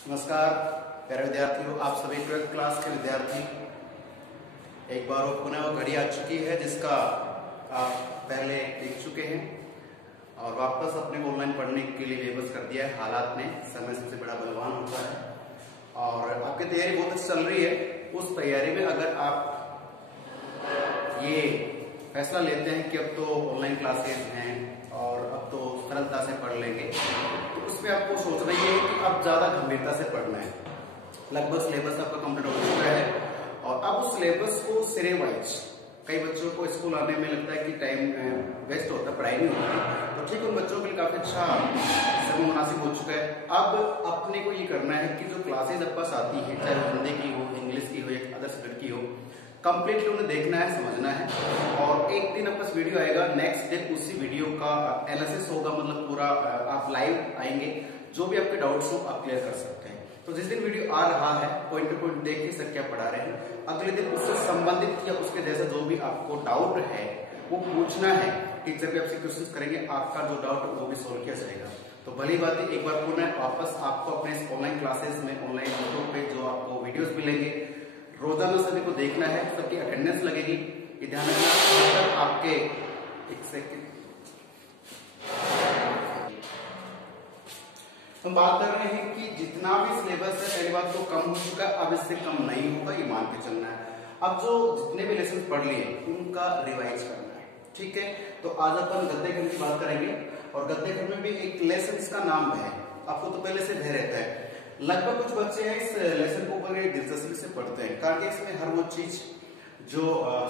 नमस्कार प्यारे विद्यार्थियों, आप सभी 12th क्लास के विद्यार्थी। एक बार वो पुनः वो घड़ी आ चुकी है जिसका आप पहले देख चुके हैं और वापस अपने ऑनलाइन पढ़ने के लिए बेबस कर दिया है। हालात ने, समय सबसे बड़ा बलवान होता है और आपकी तैयारी बहुत अच्छी चल रही है। उस तैयारी में अगर आप ये फैसला लेते हैं कि अब तो ऑनलाइन क्लासेस हैं और अब तो सरलता से पढ़ लेंगे, तो उसमें आपको सोचना ये है कि अब ज्यादा गंभीरता से पढ़ना है। लगभग सिलेबस आपका कंप्लीट हो चुका है और अब उस सिलेबस को सिरे वाइज, कई बच्चों को स्कूल आने में लगता है कि टाइम वेस्ट होता है, पढ़ाई नहीं होती, तो ठीक उन बच्चों के लिए काफी अच्छा समय मुनासिब हो चुका है। अब अपने को ये करना है कि जो क्लासेज आपके पास आती है, चाहे वो हिंदी की हो, इंग्लिश की हो या अदर सब्जेक्ट की हो, कंप्लीटली उन्हें देखना है, समझना है। और एक दिन आपका वीडियो आएगा, नेक्स्ट डे उसी वीडियो का एनालिसिस होगा, मतलब पूरा आप लाइव आएंगे, जो भी आपके डाउट्स हो आप क्लियर कर सकते हैं। तो जिस दिन वीडियो आ रहा है, पॉइंट टू पॉइंट देख ही सर क्या पढ़ा रहे हैं, अगले दिन उससे संबंधित या उसके जैसा जो भी आपको डाउट है वो पूछना है। टीचर भी आपसे क्वेश्चन करेंगे, आपका जो डाउट है वो भी सोल्व किया जाएगा। तो भली बात है, एक बार पुनः वापस आपको अपने ऑनलाइन क्लासेस में, ऑनलाइन यूट्यूब पे जो आपको वीडियोस मिलेंगे, रोजाना सभी को देखना है, सबकी अटेंडेंस लगेगी, ये ध्यान रखना। आपके एक सेकंड हम बात कर रहे हैं कि जितना भी सिलेबस है पहली बात तो कम हो चुका है, अब इससे कम नहीं होगा, ये मान के चलना है। अब जो जितने भी लेसन पढ़ लिए उनका रिवाइज करना है, ठीक है। तो आज अपन गद्य खंड की बात करेंगे और गद्य खंड में भी एक लेसन का नाम है, आपको तो पहले से भय रहता है। लगभग कुछ बच्चे हैं इस लेसन को बड़े दिलचस्पी से पढ़ते हैं, कारण इसमें हर वो चीज जो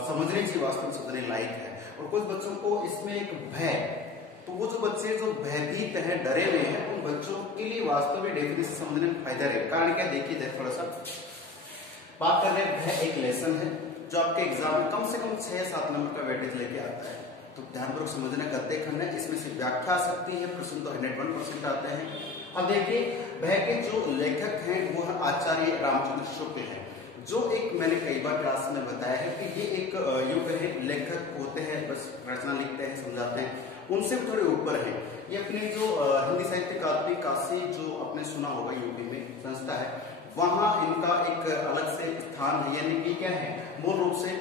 समझने की वास्तव में समझने लायक है। और कुछ बच्चों को इसमें एक भय, तो वो जो बच्चे जो भयभीत हैं, डरे हुए हैं, उन बच्चों के लिए वास्तव में डेफिनेशन समझने में फायदा रहेगा। कारण क्या, देखिए थोड़ा सा बात कर रहे हैं। भय एक लेसन है जो आपके एग्जाम में कम से कम 6-7 नंबर का वेटेज लेके आता है, तो ध्यानपूर्वक समझना। गद्य खंड है, इसमें से व्याख्या आ सकती है, प्रश्न तो 101% आते हैं। अब देखिए, भय के जो लेखक हैं वो है आचार्य रामचंद्र शुक्ल हैं, जो एक मैंने कई बार क्लास में बताया है कि ये एक युग है, लेखक होते हैं, बस रचना लिखते हैं, समझाते हैं, उनसे भी थोड़े ऊपर है। ये अपने जो हिंदी साहित्य अकादमी काशी, जो आपने सुना होगा यूपी में संस्था है, वहां इनका एक अलग से स्थान है। यानी कि क्या है, मूल रूप से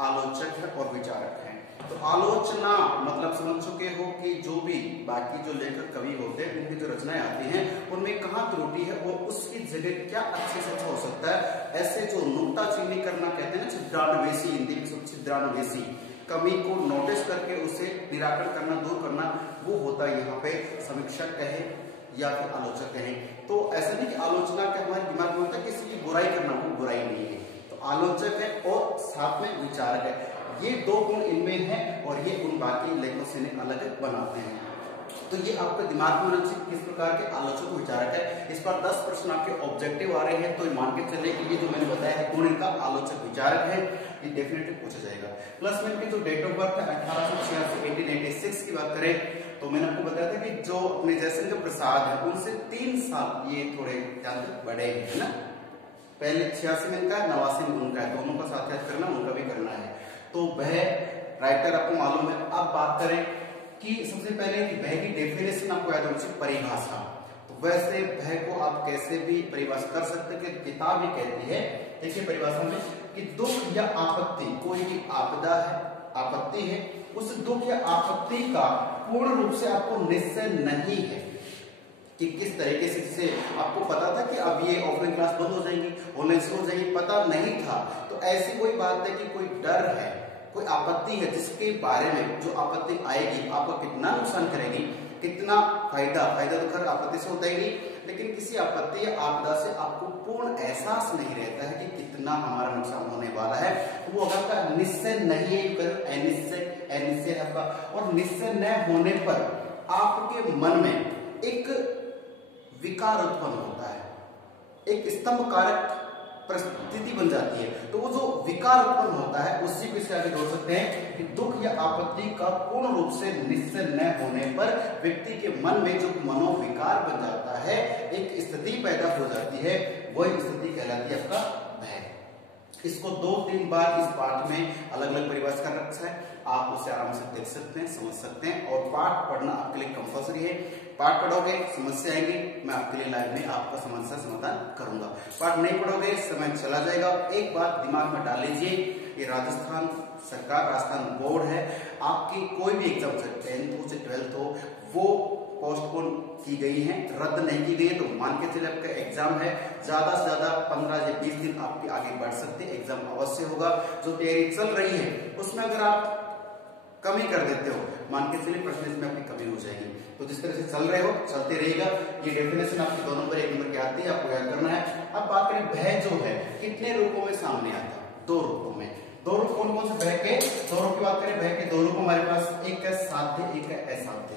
आलोचक है और विचारक है। तो आलोचना मतलब समझ चुके हो कि जो भी बाकी जो लेखक कवि होते हैं उनकी जो रचनाएं आती हैं उनमें कहाँ त्रुटि है और उसकी जगह क्या अच्छे से अच्छा हो सकता है, ऐसे जो नुक्ताचीनी करना कहते हैं ना, छिद्रान्वेषी, हिंदी में छिद्रान्वेषी, कमी को नोटिस करके उसे निराकरण करना, दूर करना, वो होता है यहाँ पे समीक्षक कहे या फिर आलोचक कहे। तो ऐसा नहीं कि आलोचना का हमारे दिमाग में होता है किसी की बुराई करना, वो बुराई नहीं है। तो आलोचक है और साथ में विचारक है, ये दो गुण इनमें है और ये उन बाकी लेखकों से अलग बनाते हैं। तो ये आपके दिमाग में होना चाहिए किस प्रकार के आलोचक विचारक है। इस पर 10 प्रश्न आपके ऑब्जेक्टिव आ रहे हैं, तो मान के चले कि ये जो मैंने बताया है गुण इनका आलोचक विचारक है, ये डेफिनेटली पूछा जाएगा। प्लस में इनकी जो डेट ऑफ बर्थ है 1886 1886 की बात करें तो मैंने आपको बताया था कि जो अपने जयशंकर प्रसाद है उनसे 3 साल ये थोड़े बड़े है ना। पहले 86 में इनका, 89 में उनका है, दोनों का साथ याद करना, उनका भी करना है। तो भय राइटर आपको मालूम है। अब बात करें कि सबसे पहले भय की डेफिनेशन आपको याद होनी चाहिए, परिभाषा। तो वैसे भय को आप कैसे भी परिभाषित कर सकते हैं कि किताब ही कहती है, देखिए परिभाषा में, कि दुख या आपत्ति, कोई भी आपदा है, आपत्ति है, उस दुख या आपत्ति का पूर्ण रूप से आपको निश्चय नहीं है कि किस तरीके से आपको पता था कि अब ये ऑफलाइन क्लास बंद हो जाएंगी, ऑनलाइन शुरू हो जाएगी, पता नहीं था। तो ऐसी कोई बात है कि कोई डर है, कोई आपत्ति है जिसके बारे में जो आपत्ति आएगी आपको कितना नुकसान करेगी, कितना फायदा तो खैर आपत्ति से होता ही, लेकिन किसी आपत्ति या आपदा से आपको पूर्ण एहसास नहीं रहता है कि कितना हमारा नुकसान होने वाला है। तो वो अगर का निश्चय नहीं है, अनिश्चय है आपका, और निश्चय न होने पर आपके मन में एक विकार उत्पन्न होता है, एक स्तंभ कारक परिस्थिति बन जाती है। तो वो जो विकार उत्पन्न होता है उसी को इससे आगे जोड़ सकते हैं कि दुख या आपत्ति का पूर्ण रूप से निश्चय न होने पर व्यक्ति के मन में जो मनोविकार बन जाता है, एक स्थिति पैदा हो जाती है, वही स्थिति कहलाती है आपका भय। इसको 2-3 बार इस पाठ में अलग अलग परिभाषित कर रखा है, आप उसे आराम से देख सकते हैं, समझ सकते हैं। और पाठ पढ़ना आपके लिए कंपल्सरी है। पाठ पढ़ोगे समस्या आएंगी, मैं आपके लिए लाइव में आपका समस्या समाधान करूंगा। पाठ नहीं पढ़ोगे समय चला जाएगा। एक बात दिमाग में डाल लीजिए, ये राजस्थान सरकार, राजस्थान बोर्ड है, आपकी कोई भी एग्जाम से 10th हो से 12th हो वो पोस्टपोन की गई है, रद्द नहीं की गई है। तो मान के चलिए आपका एग्जाम है, ज्यादा से ज्यादा 15 या 20 दिन आपके आगे बढ़ सकते हैं, एग्जाम अवश्य होगा। जो तैयारी चल रही है उसमें अगर आप कमी कर देते हो, मान के चलिए परसेंटेज में अपनी कमी हो जाएगी। तो जिस तरह से चल रहे हो चलते रहेगा। ये डेफिनेशन आपकी 2 नंबर 1 नंबर की आती है, आपको याद करना है। अब बात करें भय जो है कितने रूपों में सामने आता है? 2 रूपों में। 2 रूप कौन कौन से भय के? 2 रूप की बात करें, भय के 2 रूप हमारे पास, एक है साध्य, एक है असाध्य।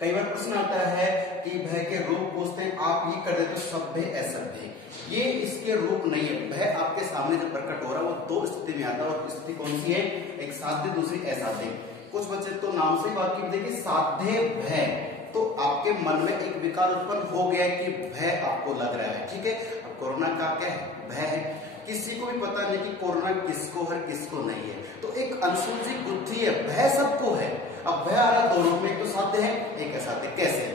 कई बार प्रश्न आता है कि भय के रूप पूछते हैं, आप ये कर देते हो सभ्य असभ्य, ये इसके रूप नहीं है। भय आपके सामने जब प्रकट हो रहा है वो 2 स्थिति में आता है, और स्थिति कौन सी है? एक साध्य, दूसरी असाध्य। कुछ बच्चे तो नाम से बात की, देखिए साध्य भय, तो आपके मन में एक विकार उत्पन्न हो गया कि भय आपको लग रहा है, ठीक है। अब कोरोना का क्या है? भय है। किसी को भी पता नहीं कि कोरोना किसको है किसको नहीं है, तो एक अनसुलझी बुद्धि है, भय सबको है। अब भय आ रहा 2 रूप में, एक तो साध्य है, एक असाध्य। कैसे?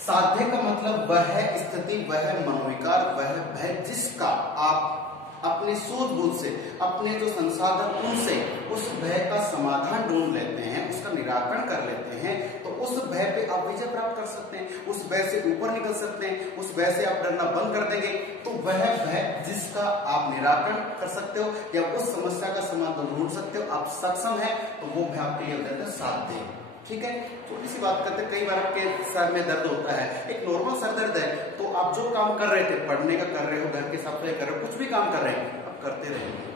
साध्य का मतलब वह स्थिति, वह मनोविकार, वह भय जिसका आप अपने सूझबूझ से, अपने जो संसाधन उनसे उस भय का समाधान ढूंढ लेते हैं, उसका निराकरण कर लेते हैं, तो उस भय पे आप विजय प्राप्त कर सकते हैं, उस भय से ऊपर निकल सकते हैं, उस भय से आप डरना बंद कर देंगे। तो वह भय जिसका आप निराकरण कर सकते हो या उस समस्या का समाधान ढूंढ सकते हो, आप सक्षम है, तो वो भय आपके लिए हो जाता है साध्य, ठीक है। छोटी सी बात करते हैं, कई बार आपके सर में दर्द होता है, एक नॉर्मल सर दर्द है, तो आप जो काम कर रहे थे, पढ़ने का कर रहे हो, घर के साफ सफाई कर रहे हो, कुछ भी काम कर रहे हैं, आप करते रहेंगे,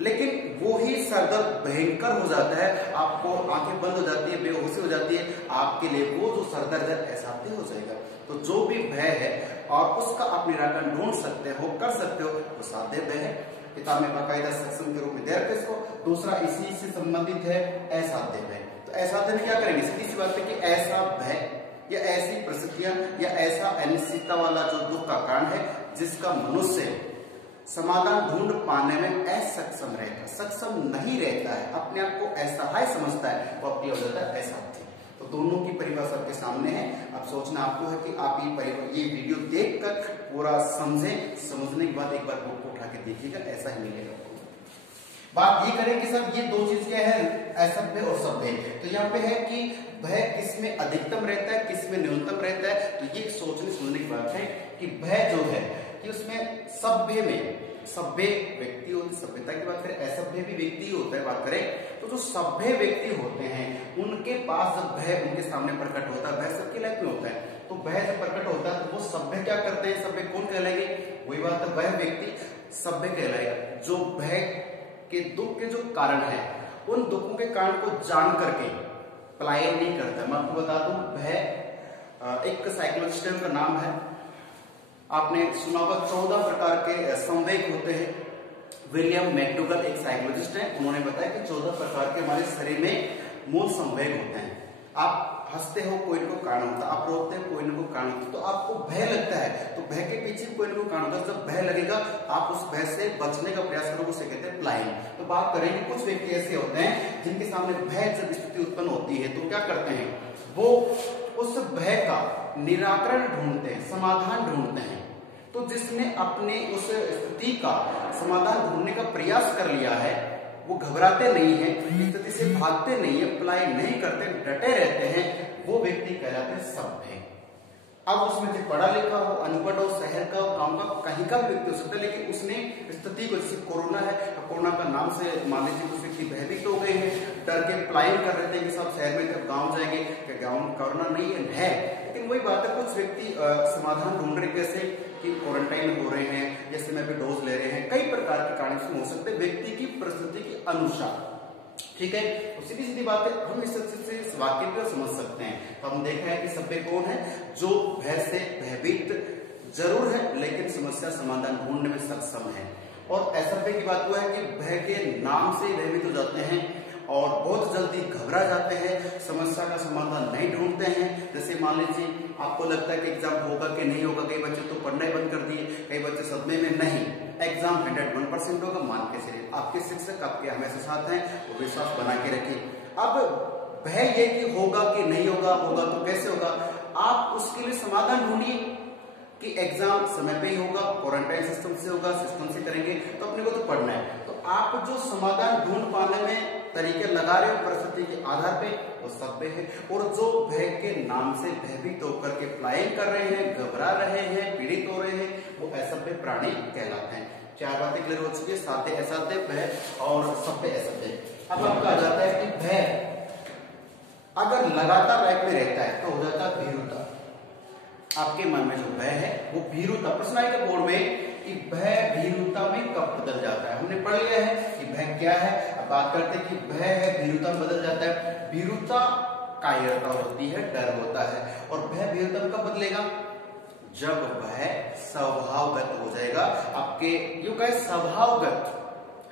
लेकिन वो ही सर दर्द भयंकर हो जाता है, आपको आंखें बंद हो जाती है, बेहोशी हो जाती है, आपके लिए वो जो सर दर्द है असाध्य हो जाएगा। तो जो भी भय है और उसका आप निराकरण ढूंढ सकते हो, कर सकते हो, तो साध्य भय है। किताब में बाकायदा सेक्शन के रूप में दे रखा है इसको। दूसरा इसी से संबंधित है असाध्य भय। तो असाध्य में क्या करेंगे? सीधी सी बात है कि ऐसा भय या ऐसी परिस्थितियां या ऐसा अनिश्चितता वाला जो दुख का कारण है जिसका मनुष्य समाधान ढूंढ पाने में असक्षम रहता, सक्षम नहीं रहता है, अपने आप को असहाय समझता है, वो आपकी हो जाता है असाध्य। तो दोनों की परिभाषा आपके सामने है। अब सोचना आपको है कि आप ये वीडियो देखकर पूरा समझें, समझने के बाद एक बार बुक को उठा के देखिएगा, ऐसा ही मिलेगा। बात ये करें कि सर ये 2 चीज क्या है, असभ्य और सभ्य। तो यहाँ पे है कि भय किसमें अधिकतम रहता है, किसमें न्यूनतम रहता है। तो ये सोचने समझने की बात है कि भय जो है कि उसमें सभ्य में सभ्य व्यक्ति होते, सभ्यता की बात करें, असभ्य भी व्यक्ति होता है, बात करें तो जो सभ्य व्यक्ति होते हैं उनके पास जब भय उनके सामने प्रकट होता है, भय सबकी लाइफ में होता है, तो भय जब प्रकट होता है तो वो सभ्य क्या करते हैं? सभ्य कौन कहलाएंगे? वही बात है, वह व्यक्ति सभ्य कहलाएगा जो भय के दुख के जो कारण है, उन दुखों के कारण को जान करके पलायन नहीं करता। मैं आपको बता दूं, भय एक साइकोलॉजिस्ट का नाम है, आपने सुना होगा 14 प्रकार के संवेग होते हैं। विलियम मैकडूगल एक साइकोलॉजिस्ट हैं, उन्होंने बताया कि 14 प्रकार के हमारे शरीर में मूल संवेग होते हैं। आप हंसते हो, कोई न कोई कारण होता है, आप रोते हो, कोई न कोई कारण होता है, तो आपको भय लगता है, तो भय के पीछे कोई न कोई कारण होता है। जब भय लगेगा आप उस भय से बचने का प्रयास करोगे, उसे कहते हैं प्लाइंग। तो बात करेंगे, कुछ व्यक्ति ऐसे होते हैं जिनके सामने भय जब स्थिति उत्पन्न होती है तो क्या करते हैं, वो उस भय का निराकरण ढूंढते हैं, समाधान ढूंढते हैं। तो जिसने अपने उस स्थिति का समाधान ढूंढने का प्रयास कर लिया है, वो घबराते नहीं है, स्थिति से भागते नहीं है, पलायन नहीं करते, डटे रहते हैं, वो व्यक्ति कहलाते हैं सभ्य। अब उसमें जो पढ़ा लिखा हो, अनपढ़ हो, शहर का हो, गांव का, कहीं का भी व्यक्ति हो सकता है, लेकिन उसने स्थिति को, जैसे कोरोना है, कोरोना का नाम से मान लीजिए कुछ व्यक्ति भयभीत हो गए हैं, डर के पलायन कर रहे थे कि सब शहर में जब गाँव जाएंगे, क्या गाँव में कोरोना नहीं है, लेकिन वही बात है, कुछ व्यक्ति समाधान ढूंढ रहे कैसे कि क्वारंटाइन हो रहे हैं या समय पे डोज ले रहे हैं, कई प्रकार के कारण हो सकते हैं व्यक्ति की परिस्थिति के अनुसार, ठीक है। तो सीधी सीधी बात है, हम इस वाक्य को समझ सकते हैं। तो हम देखा है कि सभ्य कौन है, जो भय से भयभीत जरूर है लेकिन समस्या समाधान ढूंढने में सक्षम है। और असभ्य की बात वो है कि भय के नाम से भयभीत हो जाते हैं और बहुत जल्दी घबरा जाते हैं, समस्या का समाधान नहीं ढूंढते हैं। जैसे मान लीजिए आपको लगता है कि एग्जाम होगा कि नहीं होगा, कई बच्चे तो पढ़ना ही बंद कर दिए, कई बच्चे सदमे में नहीं, एग्जाम 101% होगा, मान के चलिए आपके शिक्षक आपके हमेशा साथ हैं, वो विश्वास बना के रखिए। अब भय ये कि होगा कि नहीं होगा, होगा तो कैसे होगा, आप उसके लिए समाधान ढूंढिए कि एग्जाम समय पे ही होगा, क्वारंटाइन सिस्टम से होगा, सिस्टम से करेंगे, तो अपने को तो पढ़ना है। तो आप जो समाधान ढूंढ पाने में तरीके लगा रहे हो परिस्थिति के आधार पे, वो सभ्य है। और जो भय के नाम से भयभीत होकर के पलायन कर रहे हैं, घबरा रहे हैं, पीड़ित हो रहे हैं, वो असभ्य प्राणी कहलाते हैं। 4 बातें क्लियर हो चुकी है, साध्य असाध्य, भय और सभ्य असभ्य। अब आपका आ जाता है कि भय अगर लगातार लाइफ में रहता है तो हो जाता है भीरुता। आपके मन में जो भय है वो भीरुता, प्रश्न आएगा बोर्ड में कि भय भीरुता में कब बदल जाता है। हमने पढ़ लिया है कि भय क्या है, अब बात करते हैं कि भय है भीरुता में बदल जाता है। भीरुता कायरता होती है, डर होता है, और भय भीरुता में कब बदलेगा, जब भय स्वभावगत हो जाएगा। आपके यूं कहे स्वभावगत,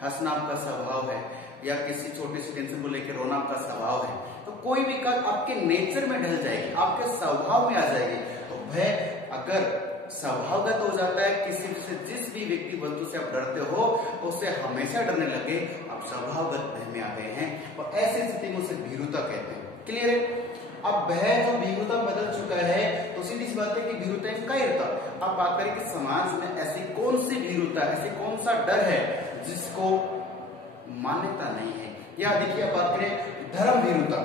हंसना आपका स्वभाव है या किसी छोटी सी टेंशन को लेकर रोना आपका स्वभाव है, तो कोई भी बात आपके नेचर में ढल जाएगी, आपके स्वभाव में आ जाएगी। तो भय अगर स्वभावगत हो जाता है, किसी से जिस भी व्यक्ति वस्तु से आप डरते हो तो उससे हमेशा डरने लगे, आप स्वभावगत भय में आ गए हैं, और ऐसी स्थिति में उसे भीरुता कहते हैं। क्लियर है। अब भय जो भीरुता बदल चुका है तो सीधी सी बात है कि भीरुता एक कायरता। अब बात करें कि समाज में ऐसी कौन सी भीरुता, ऐसी कौन सा डर है जिसको मान्यता नहीं है। या देखिए आप बात करें धर्म भीरुता,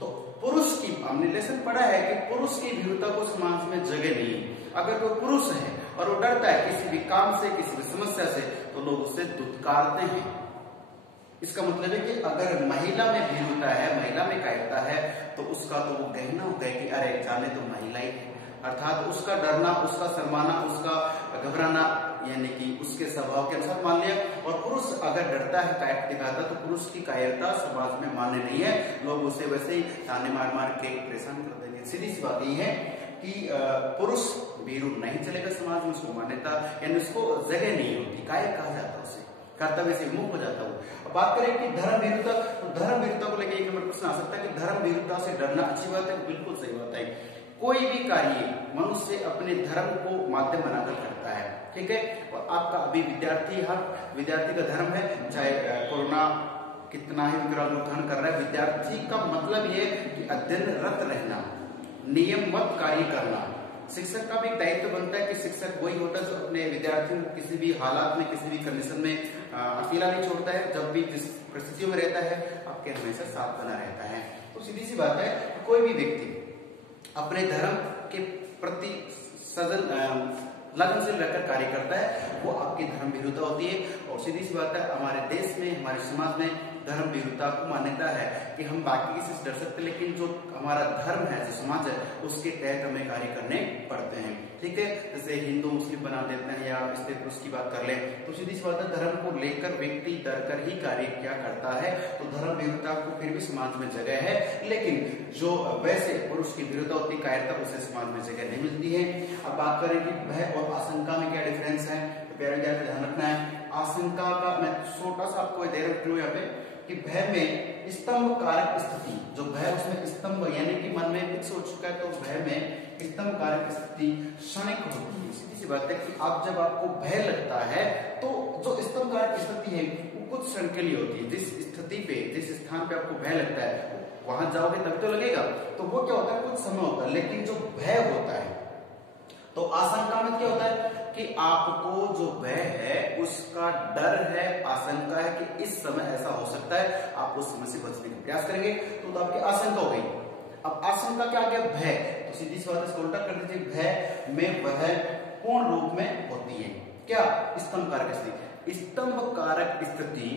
तो पुरुष की, हमने लेसन पढ़ा है कि पुरुष की भीरुता को समाज में जगह नहीं है। अगर कोई पुरुष है और वो डरता है किसी भी काम से, किसी भी समस्या से, तो लोग उसे दुत्कारते हैं। इसका मतलब है कि अगर महिला में भीरुता है, महिला में कायरता है, तो उसका तो वो कहना होगा कि अरे जाने तो महिला ही है, अर्थात उसका डरना, उसका शर्माना, उसका घबराना, यानी कि उसके स्वभाव के अनुसार मान लिया। और पुरुष अगर डरता है, कायरता दिखाता, तो पुरुष की कायरता समाज में मान्य नहीं है, लोग उसे वैसे ही ताने मार मार के परेशान कर देंगे। सीधी सी बात यह है कि पुरुष भीरू नहीं चलेगा समाज में, उसको मान्यता यानी उसको जगह नहीं होती, कायर कहा जाता है, उसे कर्तव्य से मुक्त हो जाता हूँ। बात करें कि धर्म भीरुता, तो धर्म भीरुता को लेकर एक नंबर प्रश्न आ सकता है कि धर्म भीरुता से डरना अच्छी बात है, बिल्कुल सही बात है। कोई भी कार्य मनुष्य अपने धर्म को माध्यम बनाकर करता है, ठीक है। और आपका अभी विद्यार्थी, हर विद्यार्थी का धर्म है, चाहे कोरोना कितना ही विकराल रूप धारण कर रहा है, विद्यार्थी का मतलब ये कि अध्ययनरत रहना, नियमबद्ध कार्य करना। शिक्षक का भी दायित्व बनता है कि शिक्षक वही होता है जो अपने विद्यार्थियों को किसी भी हालात में, किसी भी कंडीशन में अकेला नहीं छोड़ता है, जब भी जिस परिस्थितियों में रहता है आपके हमेशा साथ बना रहता है। तो सीधी सी बात है, कोई भी व्यक्ति अपने धर्म के प्रति लगनशील रहकर कार्य करता है, वो आपकी धर्म भीरुता होती है। और सीधी सी बात है, हमारे देश में, हमारे समाज में धर्म भीरुता को मान्यता है कि हम बाकी किसी से डर सकते, लेकिन जो हमारा धर्म है, जो समाज है, उसके तहत हमें कार्य करने पड़ते हैं, ठीक है। जैसे हिंदू मुस्लिम बना देते हैं, या स्त्री पुरुष की बात कर ले, तो सीधी सी बात है, धर्म को लेकर व्यक्ति डर कर ही कार्य क्या करता है, तो धर्म भीरुता को फिर भी समाज में जगह है। लेकिन जो वैसे पुरुष की भीरुता होती, कायरता, उसे समाज में जगह नहीं मिलती है। अब बात करें कि भय और आशंका में क्या डिफरेंस है, तो प्यारे विद्यार्थी ध्यान रखना है। आशंका का मैं छोटा सा आपको दे रखा हूं यहाँ पे कि भय में स्तंभ कारक स्थिति, जो भय उसमें स्तंभ यानी कि मन में फिक्स हो चुका है, तो भय में स्तंभ कारक स्थिति क्षणिक होती है। सीधी सी बात है कि आप जब आपको भय लगता है तो जो स्तंभ कारक स्थिति है वो कुछ क्षण के लिए होती है। जिस स्थिति पे, जिस स्थान पे आपको भय लगता है वहां जाओगे तब तो लगेगा, तो वो क्या होता है, कुछ समय होता है। लेकिन जो भय होता है, तो आशंका में क्या होता है कि आपको जो भय है उसका डर है, आशंका है कि इस समय ऐसा हो सकता है, आप उस समय से बचने का प्रयास करेंगे, तो आपकी आशंका हो गई। अब आशंका क्या आ गया, भय, तो सीधी सी बात इसको उल्टा कर दीजिए, भय में वह पूर्ण रूप में होती है क्या, स्तंभ कारक स्थिति। स्तंभ कारक स्थिति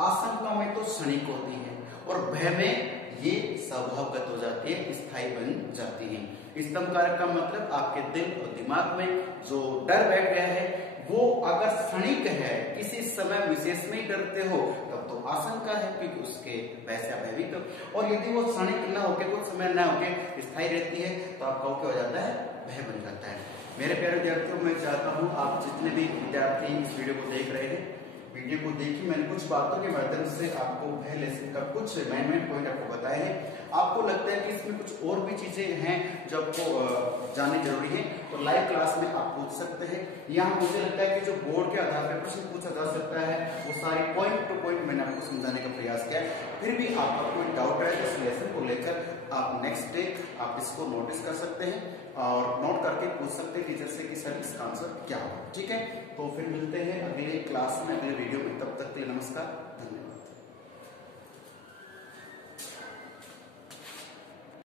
आशंका में तो क्षणिक होती है, और भय में ये स्वभावगत हो जाती है, स्थायी बन जाती है। स्तंभ कारक का मतलब आपके दिल और दिमाग में जो डर बैठ गया है वो अगर क्षणिक है, किसी समय विशेष में ही डरते हो, तब तो आशंका है क्योंकि उसके वैसे भयभीत हो। और यदि वो क्षणिक न होके, कुछ समय न होके स्थायी रहती है, तो आपका क्या हो जाता है, भय बन जाता है। मेरे प्यारे विद्यार्थियों, मैं चाहता हूँ आप जितने भी विद्यार्थी इस वीडियो को देख रहे हैं वीडियो को देखी, मैंने कुछ बातों के माध्यम से आपको वह लेसन का कुछ मेन पॉइंट आपको बताए हैं। आपको लगता है कि इसमें कुछ और भी चीजें हैं जो आपको जाननी जरूरी है तो लाइव क्लास में आप पूछ सकते हैं। यहाँ मुझे लगता है कि जो बोर्ड के आधार पर प्रश्न पूछा जा सकता है वो सारी पॉइंट टू पॉइंट मैंने आपको समझाने का प्रयास किया है। फिर भी आपका कोई डाउट है तो इस लेसन को लेकर आप नेक्स्ट डे आप इसको नोटिस कर सकते हैं और नोट करके पूछ सकते हैं टीचर से कि सर इसका आंसर क्या होगा। ठीक है, तो फिर मिलते हैं अगले क्लास में, अगले वीडियो में। तब तक के लिए नमस्कार, धन्यवाद।